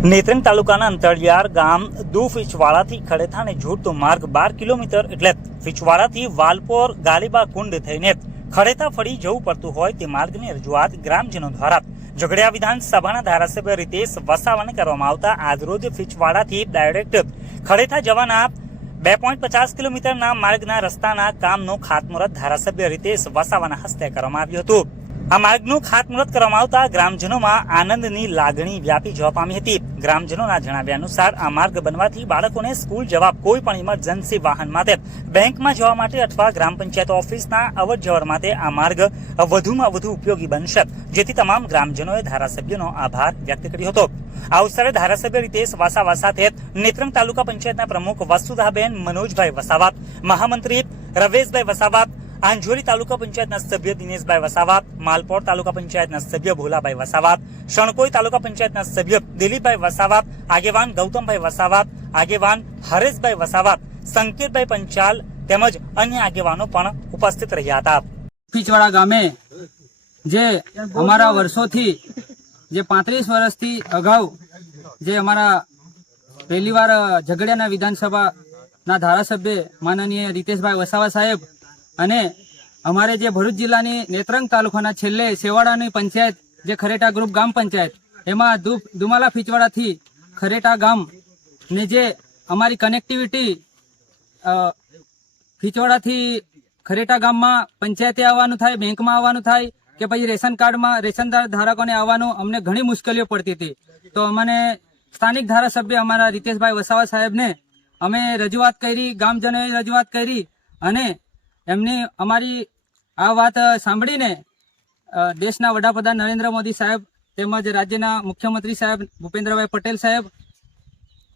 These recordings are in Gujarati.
નેત્રંગ તાલુકાના અંતરિયાળ ગામ દુ ફીચવાડાથી ખડેથાને જોડતો માર્ગ 12 કિલોમીટર એટલે ફીચવાડાથી વાલપોર ગાલીબા કુંડ થઈને ખડેથા ફળી જવું પડતું હોય તે માર્ગની રજૂઆત ગ્રામજનો દ્વારા ઝઘડિયા વિધાનસભાના ધારાસભ્ય રીતેશ વસાવાને કરવામાં આવતા આજરોજ ફીચવાડાથી ડાયરેક્ટ ખડેથા જવાના 2.50 કિલોમીટરના માર્ગના રસ્તાના કામનો ખાતમુહૂર્ત ધારાસભ્ય રીતેશ વસાવાના હસ્તે કરવામાં આવ્યું હતું। આ માર્ગનું ખાતમુહૂર્ત કરવામાં આવતા ગ્રામજનોમાં આનંદની લાગણી વ્યાપી જવા પામી હતી। ગ્રામજનોના જણાવ્યા અનુસાર આ માર્ગ બનવાથી બાળકોને સ્કૂલ જવા કોઈ પણ ઇમરજન્સી વાહન માટે બેંકમાં જવા માટે અથવા ગ્રામ પંચાયત ઓફિસના અવર જવર માટે આ માર્ગ વધુમાં વધુ ઉપયોગી બનશે, જેથી તમામ ગ્રામજનોએ ધારાસભ્યનો આભાર વ્યક્ત કર્યો હતો। આ અવસરે ધારાસભ્ય રીતેશ વસાવા સાથે નેત્રંગ તાલુકા પંચાયતના પ્રમુખ વસુધાબેન મનોજભાઈ વસાવા, મહામંત્રી રવેશભાઈ વસાવા, આંજોરી તાલુકા પંચાયતના સભ્ય દિનેશભાઈ વસાવા, માલપોર તાલુકા પંચાયતના સભ્ય ભોલાભાઈ વસાવા, શણકોઈ તાલુકા પંચાયતના સભ્ય દિલીપભાઈ વસાવા, આગેવાન ગૌતમભાઈ વસાવા, આગેવાન હરેશભાઈ વસાવા, સંકેતભાઈ પંચાલ તેમજ અન્ય આગેવાનો પણ ઉપસ્થિત રહ્યા હતા। ફીચવાડા ગામે જે અમારા વર્ષોથી જે 35 વર્ષથી અગાઉ જે અમારા પહેલીવાર ઝઘડિયાના વિધાનસભાના ધારાસભ્ય માનનીય રીતેશભાઈ વસાવા સાહેબ અને અમારે જે ભરૂચ જિલ્લાની નેત્રંગ તાલુકાના છેલ્લે સેવાડાની પંચાયત જે ખરેટા ગ્રુપ ગામ પંચાયત એમાં દુમાલા ફીચવાડાથી ખરેટા ગામ ને જે અમારી કનેક્ટિવિટી ફીચવાડાથી ખરેટા ગામમાં પંચાયતે આવવાનું થાય, બેંકમાં આવવાનું થાય કે પછી રેશન કાર્ડમાં રેશન ધારકોને આવવાનું અમને ઘણી મુશ્કેલીઓ પડતી હતી। તો અમને સ્થાનિક ધારાસભ્ય અમારા રીતેશભાઈ વસાવા સાહેબને અમે રજૂઆત કરી, ગામજનોએ રજૂઆત કરી અને એમની અમારી આ વાત સાંભળીને દેશના વડાપ્રધાન નરેન્દ્ર મોદી સાહેબ તેમજ રાજ્યના મુખ્યમંત્રી સાહેબ ભૂપેન્દ્રભાઈ પટેલ સાહેબ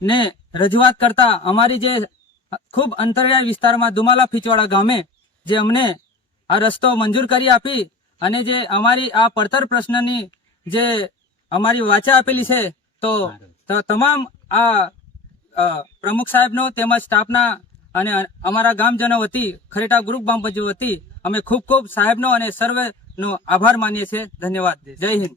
ને રજૂઆત કરતા અમારી જે ખૂબ અંતરિયાળ વિસ્તારમાં દુમાલા ફીચવાડા ગામે જે અમને આ રસ્તો મંજૂર કરી આપી અને જે અમારી આ પડતર પ્રશ્નની જે અમારી વાચા આપેલી છે તો તમામ આ પ્રમુખ સાહેબનો તેમજ સ્ટાફના અને અમારા ગામજનો વતી ખરેટા ગ્રુપ ગામ પંચાયત વતી અમે ખૂબ ખૂબ સાહેબનો અને સર્વેનો આભાર માનીએ છીએ। ધન્યવાદ। જય હિન્દ।